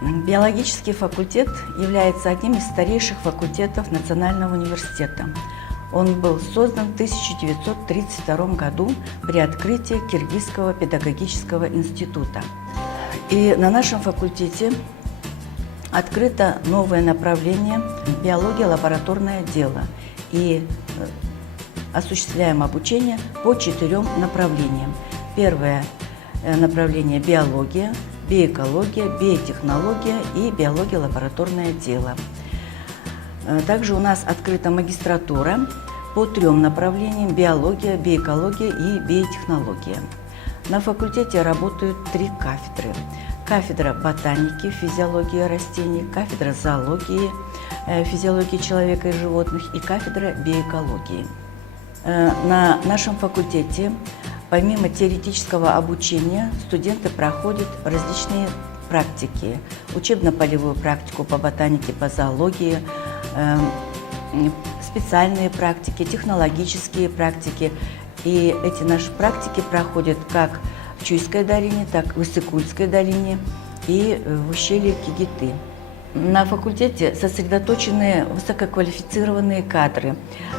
Биологический факультет является одним из старейших факультетов Национального университета. Он был создан в 1932 году при открытии Киргизского педагогического института. И на нашем факультете открыто новое направление «Биология. Лабораторное дело». И осуществляем обучение по 4 направлениям. Первое направление – биология, биоэкология, биотехнология и биология. Лабораторное дело. Также у нас открыта магистратура по 3 направлениям – биология, биоэкология и биотехнология. На факультете работают 3 кафедры. Кафедра ботаники, физиологии растений, кафедра зоологии, физиологии человека и животных и кафедра биоэкологии. На нашем факультете помимо теоретического обучения студенты проходят различные практики. Учебно-полевую практику по ботанике, по зоологии, специальные практики, технологические практики. И эти наши практики проходят как в Чуйской долине, так и в Иссык-Кульской долине и в ущелье Кигиты. На факультете сосредоточены высококвалифицированные кадры,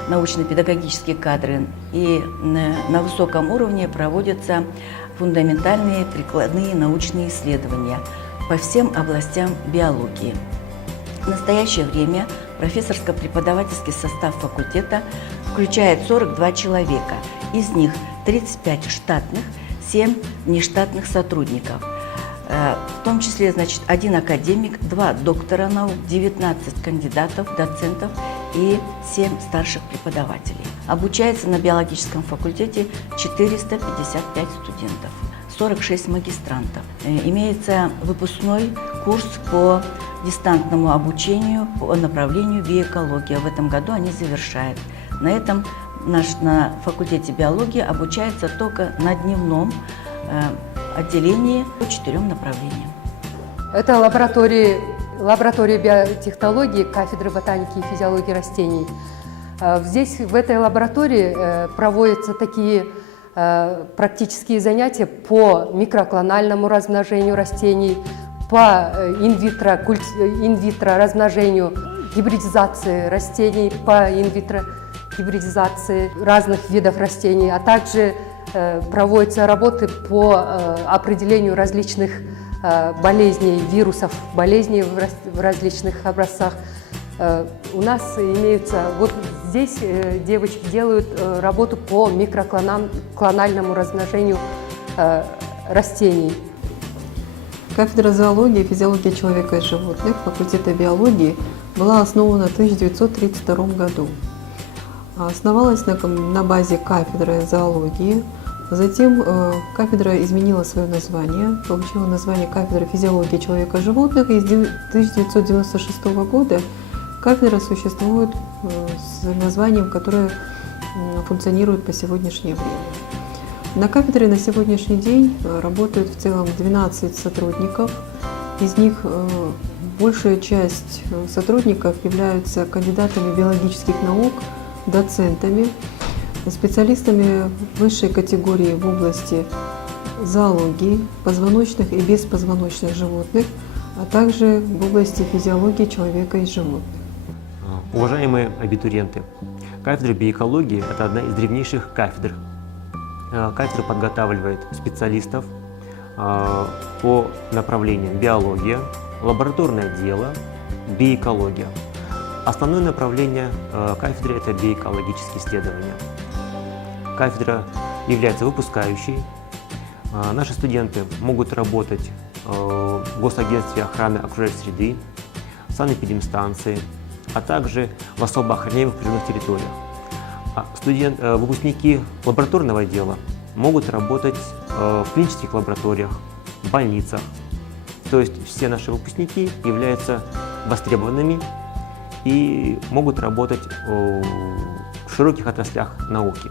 научно-педагогические кадры, и на высоком уровне проводятся фундаментальные прикладные научные исследования по всем областям биологии. В настоящее время профессорско-преподавательский состав факультета включает 42 человека, из них 35 штатных, 7 нештатных сотрудников. В том числе, 1 академик, 2 доктора наук, 19 кандидатов, доцентов и 7 старших преподавателей. Обучается на биологическом факультете 455 студентов, 46 магистрантов. Имеется выпускной курс по дистанционному обучению по направлению биоэкология. В этом году они завершают. На факультете биологии обучается только на дневном отделении по 4 направлениям. Это лаборатория биотехнологии, кафедры ботаники и физиологии растений. Здесь, в этой лаборатории, проводятся такие практические занятия по микроклональному размножению растений, по инвитро размножению, гибридизации растений, по инвитро гибридизации разных видов растений, а также проводятся работы по определению различных болезней, вирусов, болезней в различных образцах. У нас имеются, вот здесь девочки делают работу по микроклональному размножению растений. Кафедра зоологии и физиологии человека и животных факультета биологии была основана в 1932 году. Основалась на базе кафедры зоологии. Затем кафедра изменила свое название, получила название кафедра физиологии человека и животных. И с 1996 года кафедра существует с названием, которое функционирует по сегодняшнее время. На кафедре на сегодняшний день работают в целом 12 сотрудников. Из них большая часть сотрудников являются кандидатами биологических наук, доцентами, специалистами высшей категории в области зоологии, позвоночных и беспозвоночных животных, а также в области физиологии человека и животных. Уважаемые абитуриенты, кафедра биоэкологии – это одна из древнейших кафедр. Кафедра подготавливает специалистов по направлениям биология, лабораторное дело, биоэкология. Основное направление кафедры – это биоэкологические исследования. Кафедра является выпускающей. Наши студенты могут работать в Госагентстве охраны окружающей среды, в санэпидемстанции, а также в особо охраняемых природных территориях. Выпускники лабораторного дела могут работать в клинических лабораториях, в больницах. То есть все наши выпускники являются востребованными и могут работать в широких отраслях науки.